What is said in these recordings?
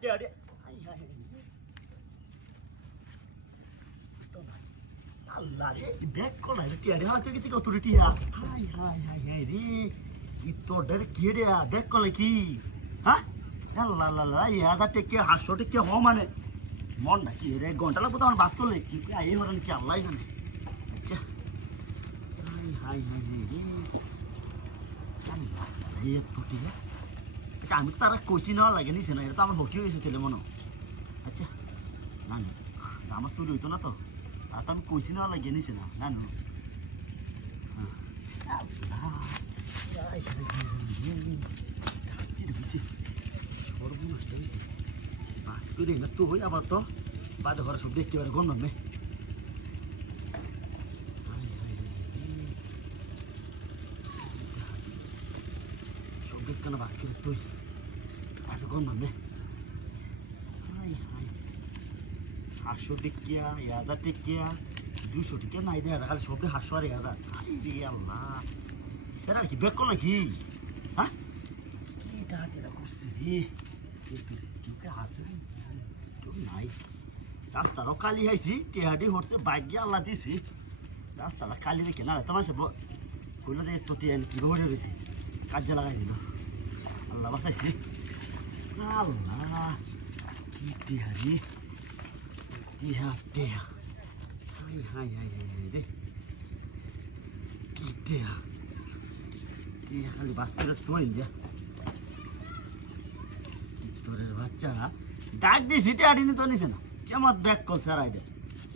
টিয়া high high আল্লাহ রে bag কলা টিয়া হাতে কিছু কত টিয়া হাই হাই হাই হাই রে তোর কি রে ব্যাগ কলে কি হ্যাঁ আল্লাহ আল্লাহ 1000 টাকা 800 টাকা হ মানে মন নাকি রে ঘন্টা লাগবো তো আমার বাস করলে কি আই হরেন কি আল্লাহ জানে আচ্ছা হাই হাই হাই রে এই তো টিয়া আমি তো তারা কইছি নেওয়া লাগে নিছে না এটা তো আমার হকি হয়েছে তেলে মনে আচ্ছা না না আমার চুরি হইতো না তো আর তো আমি কইছি নেওয়া লাগে নিছে না জানো সর্বনষ্ট হয়েছে বাস করে না তো হই আবার তো বাদে ঘরে সব দেখতে পারে গণ মে সব দেখতে না বাস করে তুই বাদে গণ মে 800 টিকিয়া 1000 টিকিয়া 200 টিকিয়া নাই দেয় খালি সবটা 800 আর 1000 আরে আল্লাহ স্যার আর কি বেক নাকি হ্যাঁ কি ডাহাতিটা করছে রে কেউ কে হাসে কেউ নাই রাস্তারও কালি হাইছি টেহাডি হচ্ছে বাইক আল্লাহ দিছি রাস্তাটা কালি রেখে না তোমার সব কইলে যে তো টিয়া কি ভরে রয়েছে কাজে লাগাই দিল আল্লাহ বাঁচাইছি আল্লাহ কি টেহারি টিয়া টিয়া high high high high high রে কি টিয়া টিয়া খালি বাস করে তোর ইন্ডিয়া তোরের বাচ্চারা ডাক দিয়েছি টিয়াটি নিতে নিছে না কেমন ব্যাক করছে আর আইডিয়া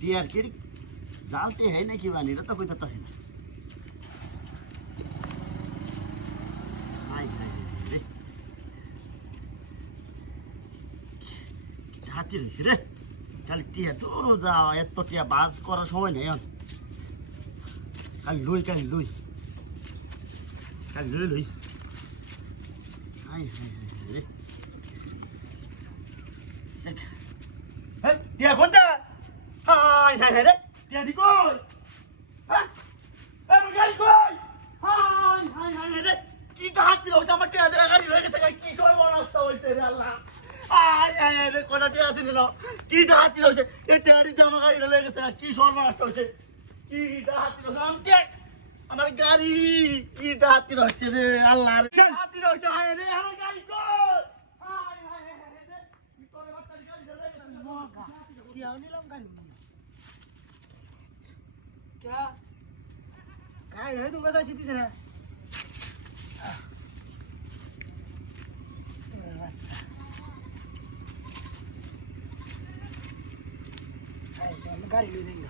টিয়ার কি জালটি হয় নাকি বানি এটা তো কইতে পারছি না হাই হাই রে হাতি রয়েছে রে খালি টিয়া দৌড়ো যাও এত টিয়া বাজ করার সময় নেই খালি লই খালি লই খালি লই লই হাই হাই হাই রে টিয়া কোনটা হাই হাই হাই রে টিয়া দি কই হ্যাঁ আমার গাড়ি কই হাই হাই হাই রে কি হাতি রয়েছে আমার টিয়া দেখা গাড়ি রয়ে গেছে কি সর্বনাশ হয়েছে রে আল্লাহ আয় আয় রে কোনা টিয়া আছে নিল কি ডাহাতি হইছে এই টিয়ারি জামা গাড়ি লয়ে গেছে কি সর্বনাশ হইছে কি ডাহাতি হইছে আমতে আমার গাড়ি কি ডাহাতি হইছে রে আল্লাহ রে ডাহাতি হইছে আয় রে আমার গাড়ি কই আয় আয় আয় রে কি করে বাচ্চা গাড়ি লয়ে গেছে মগা টিয়া নিলাম গাড়ি क्या काय रे तुमका जायची तिथे ना गाड़ी ले देंगे